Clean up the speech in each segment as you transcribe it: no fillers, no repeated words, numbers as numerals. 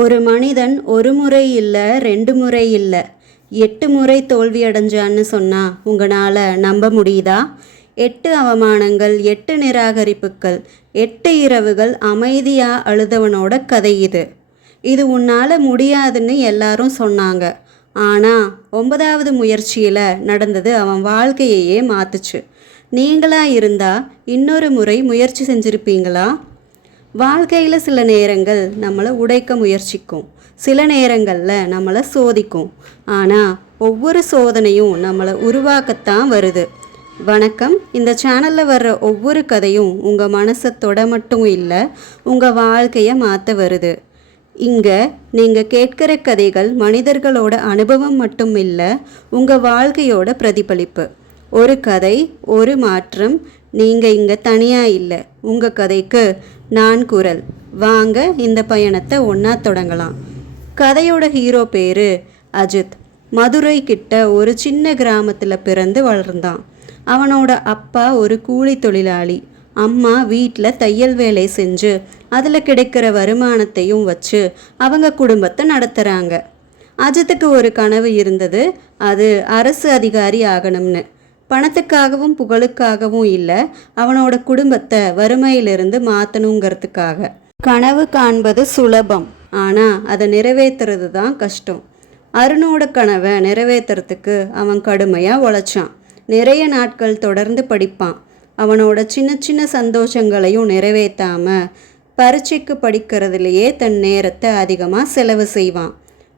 ஒரு மனிதன் ஒரு முறை இல்லை, 2 முறை இல்லை, 8 முறை தோல்வி அடைஞ்சான்னு சொன்னால் உங்களால் நம்ப முடியுதா? 8 அவமானங்கள், 8 நிராகரிப்புகள், 8 இரவுகள் அமைதியாக அழுதவனோட கதை இது. இது உன்னால் முடியாதுன்னு எல்லாரும் சொன்னாங்க. ஆனால் 9வது முயற்சியில் நடந்தது அவன் வாழ்க்கையையே மாற்றுச்சு. நீங்களாக இருந்தால் இன்னொரு முறை முயற்சி செஞ்சுருப்பீங்களா? வாழ்க்கையில் சில நேரங்கள் நம்மளை உடைக்க முயற்சிக்கும், சில நேரங்களில் நம்மளை சோதிக்கும். ஆனால் ஒவ்வொரு சோதனையும் நம்மளை உருவாக்கத்தான் வருது. வணக்கம். இந்த சேனலில் வர்ற ஒவ்வொரு கதையும் உங்கள் மனசை தொட மட்டும் இல்லை, உங்கள் வாழ்க்கையை மாற்ற வருது. இங்கே நீங்கள் கேட்குற கதைகள் மனிதர்களோட அனுபவம் மட்டும் இல்லை, உங்கள் வாழ்க்கையோட பிரதிபலிப்பு. ஒரு கதை, ஒரு மாற்றம். நீங்கள் இங்கே தனியாக இல்லை, உங்கள் கதைக்கு நான் குரல். வாங்க இந்த பயணத்தை ஒன்றா தொடங்கலாம். கதையோட ஹீரோ பேர் அஜித். மதுரை கிட்ட ஒரு சின்ன கிராமத்தில் பிறந்து வளர்ந்தான். அவனோட அப்பா ஒரு கூலி தொழிலாளி, அம்மா வீட்டில் தையல் வேலை செஞ்சு அதில் கிடைக்கிற வருமானத்தையும் வச்சு அவங்க குடும்பத்தை நடத்துகிறாங்க. அஜித்துக்கு ஒரு கனவு இருந்தது, அது அரசு அதிகாரி ஆகணும்னு. பணத்துக்காகவும் புகழுக்காகவும் இல்லை, அவனோட குடும்பத்தை வறுமையிலிருந்து மாற்றணுங்கிறதுக்காக. கனவு காண்பது சுலபம், ஆனால் அதை நிறைவேற்றுறது தான் கஷ்டம். அருணோட கனவை நிறைவேற்றுறதுக்கு அவன் கடுமையாக உழைச்சான். நிறைய நாட்கள் தொடர்ந்து படிப்பான். அவனோட சின்ன சின்ன சந்தோஷங்களையும் நிறைவேற்றாமல் பரீட்சைக்கு படிக்கிறதுலையே தன் நேரத்தை அதிகமாக செலவு செய்வான்.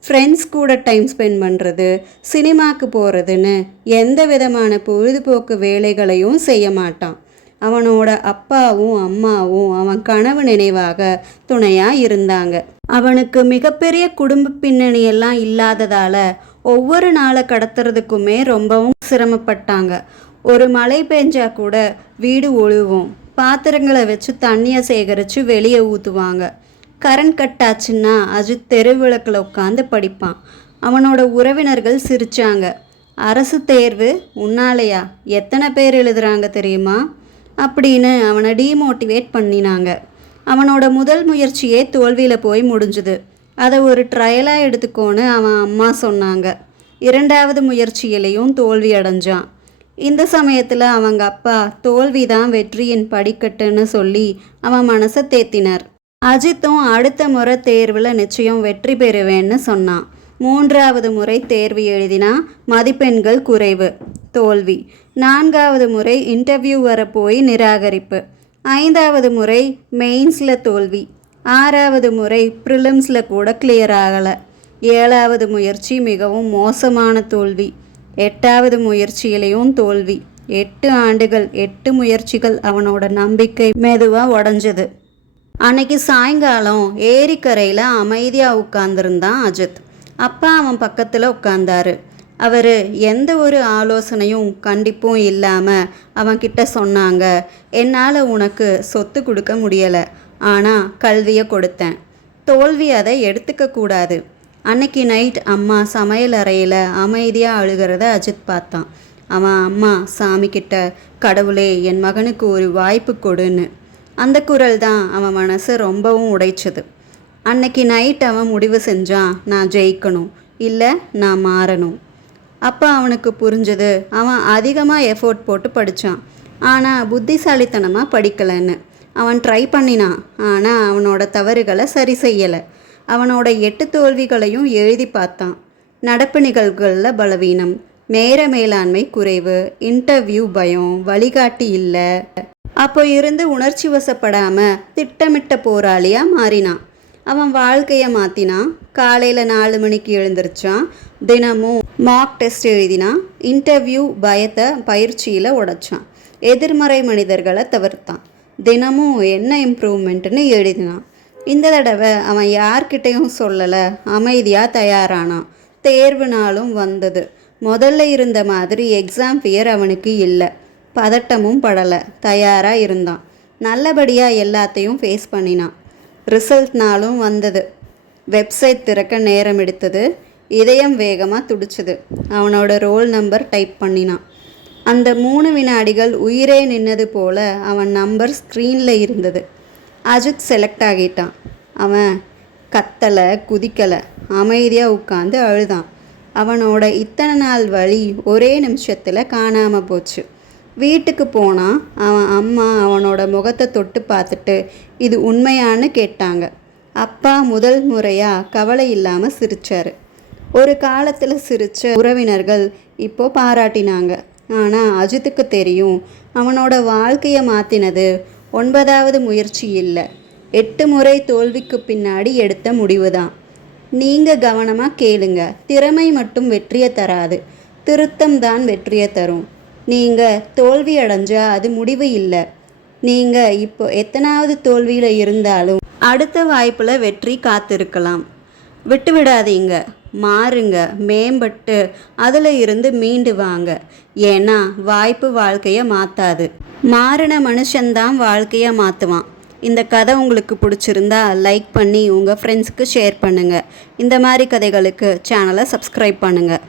ஃப்ரெண்ட்ஸ் கூட டைம் ஸ்பெண்ட் பண்ணுறது, சினிமாவுக்கு போகிறதுன்னு எந்த விதமான பொழுதுபோக்கு வேலைகளையும் செய்ய மாட்டான். அவனோட அப்பாவும் அம்மாவும் அவன் கனவு நினைவாக துணையாக இருந்தாங்க. அவனுக்கு மிகப்பெரிய குடும்ப பின்னணியெல்லாம் இல்லாததால் ஒவ்வொரு நாளை கடத்துறதுக்குமே ரொம்பவும் சிரமப்பட்டாங்க. ஒரு மழை பெஞ்சா கூட வீடு ஒழுகும். பாத்திரங்களை வச்சு தண்ணியை சேகரித்து வெளியே ஊற்றுவாங்க. கரண்ட் கட் ஆச்சுன்னா அஜித் தெருவிளக்கில் உட்காந்து படிப்பான். அவனோட உறவினர்கள் சிரித்தாங்க. அரசு தேர்வு உன்னாலையா? எத்தனை பேர் எழுதுகிறாங்க தெரியுமா அப்படின்னு அவனை டீமோட்டிவேட் பண்ணினாங்க. அவனோட முதல் முயற்சியே தோல்வியில் போய் முடிஞ்சுது. அதை ஒரு ட்ரையலாக எடுத்துக்கோன்னு அவன் அம்மா சொன்னாங்க. 2வது முயற்சியிலையும் தோல்வி அடைஞ்சான். இந்த சமயத்தில் அவங்க அப்பா தோல்விதான் வெற்றியின் படிக்கட்டுன்னு சொல்லி அவன் மனசை தேத்தினார். அஜித்தும் அடுத்த முறை தேர்வில் நிச்சயம் வெற்றி பெறுவேன்னு சொன்னான். 3வது முறை தேர்வு எழுதினா மதிப்பெண்கள் குறைவு, தோல்வி. 4வது முறை இன்டர்வியூ வர போய் நிராகரிப்பு. 5வது முறை மெயின்ஸில் தோல்வி. 6வது முறை ப்ரிலிம்ஸில் கூட கிளியர் ஆகலை. 7வது முயற்சி மிகவும் மோசமான தோல்வி. 8வது முயற்சியிலையும் தோல்வி. 8 ஆண்டுகள், 8 முயற்சிகள். அவனோட நம்பிக்கை மெதுவாக உடஞ்சது. அன்னைக்கு சாயங்காலம் ஏரிக்கரையில் அமைதியாக உட்கார்ந்துருந்தான் அஜித். அப்பா அவன் பக்கத்தில் உட்கார்ந்தாரு. அவர் எந்த ஒரு ஆலோசனையும் கண்டிப்பும் இல்லாமல் அவன்கிட்ட சொன்னாங்க, என்னால் உனக்கு சொத்து கொடுக்க முடியலை, ஆனால் கல்வியை கொடுத்தேன். தோல்வி அதை எடுத்துக்கக்கூடாது. அன்னைக்கு நைட் அம்மா சமையல் அறையில் அமைதியாக அழுகிறத அஜித் பார்த்தான். அவன் அம்மா சாமிக்கிட்ட, கடவுளே என் மகனுக்கு ஒரு வாய்ப்பு கொடுன்னு. அந்த குரல் தான் அவன் மனசை ரொம்பவும் உடைச்சது. அன்னைக்கு நைட் அவன் முடிவு செஞ்சான், நான் ஜெயிக்கணும், இல்லை நான் மாறணும். அப்போ அவனுக்கு புரிஞ்சது, அவன் அதிகமாக எஃபோர்ட் போட்டு படித்தான், ஆனால் புத்திசாலித்தனமாக படிக்கலைன்னு. அவன் ட்ரை பண்ணினான், ஆனால் அவனோட தவறுகளை சரி செய்யலை. அவனோட 8 தோல்விகளையும் எழுதி பார்த்தான். நடப்பு நிகழ்வுகளில் பலவீனம், நேர மேலாண்மை குறைவு, இன்டர்வியூ பயம், வழிகாட்டி இல்லை. அப்போ இருந்து உணர்ச்சி வசப்படாமல் திட்டமிட்ட போராளியாக மாறினான். அவன் வாழ்க்கையை மாற்றினான். காலையில் 4 மணிக்கு எழுந்திரிச்சான். தினமும் மார்க் டெஸ்ட் எழுதினான். இன்டர்வியூ பயத்தை பயிற்சியில் உடைச்சான். எதிர்மறை மனிதர்களை தவிர்த்தான். தினமும் என்ன இம்ப்ரூவ்மெண்ட்டுன்னு எழுதினான். இந்த தடவை அவன் யார்கிட்டையும் சொல்லலை, அமைதியாக தயாரானான். தேர்வு நாளும் வந்தது. முதல்ல இருந்த மாதிரி எக்ஸாம் ஃபியர் அவனுக்கு இல்லை. பதட்டமும் படலை, தயாராக இருந்தான். நல்லபடியாக எல்லாத்தையும் ஃபேஸ் பண்ணினான். ரிசல்ட் நாளும் வந்தது. வெப்சைட் திறக்க நேரம் எடுத்தது. இதயம் வேகமாக துடிச்சுது. அவனோட ரோல் நம்பர் டைப் பண்ணினான். அந்த 3 வினாடிகள் உயிரே நின்னது போல அவன் நம்பர் ஸ்க்ரீனில் இருந்தது. அஜித் செலக்ட் ஆகிட்டான். அவன் கத்தலை குதிக்கலை, அமைதியாக உட்காந்து அழுதான். அவனோட இத்தனை நாள் வலி ஒரே நிமிஷத்தில் காணாமல் போச்சு. வீட்டுக்கு போனால் அவன் அம்மா அவனோட முகத்தை தொட்டு பார்த்துட்டு இது உண்மையான்னு கேட்டாங்க. அப்பா முதல் முறையாக கவலை இல்லாமல் சிரித்தார். ஒரு காலத்தில் சிரித்த உறவினர்கள் இப்போ பாராட்டினாங்க. ஆனால் அஜித்துக்கு தெரியும், அவனோட வாழ்க்கையை மாற்றினது 9வது முயற்சி இல்லை, 8 முறை தோல்விக்கு பின்னாடி எடுத்த முடிவு தான். நீங்கள் கவனமாக கேளுங்க. திறமை மட்டும் வெற்றியை தராது, திருத்தம் தான் வெற்றியை தரும். நீங்கள் தோல்வி அடைஞ்சால் அது முடிவு இல்லை. நீங்கள் இப்போ எத்தனாவது தோல்வியில் இருந்தாலும் அடுத்த வாய்ப்பில் வெற்றி காத்திருக்கலாம். விட்டு விடாதீங்க, மாறுங்க, மேம்பட்டு அதில் இருந்து மீண்டு வாங்க. ஏன்னா வாய்ப்பு வாழ்க்கையை மாற்றாது, மாறின மனுஷன்தான் வாழ்க்கையை மாற்றுவான். இந்த கதை உங்களுக்கு பிடிச்சிருந்தா லைக் பண்ணி உங்கள் ஃப்ரெண்ட்ஸுக்கு ஷேர் பண்ணுங்கள். இந்த மாதிரி கதைகளுக்கு சேனலை சப்ஸ்கிரைப் பண்ணுங்கள்.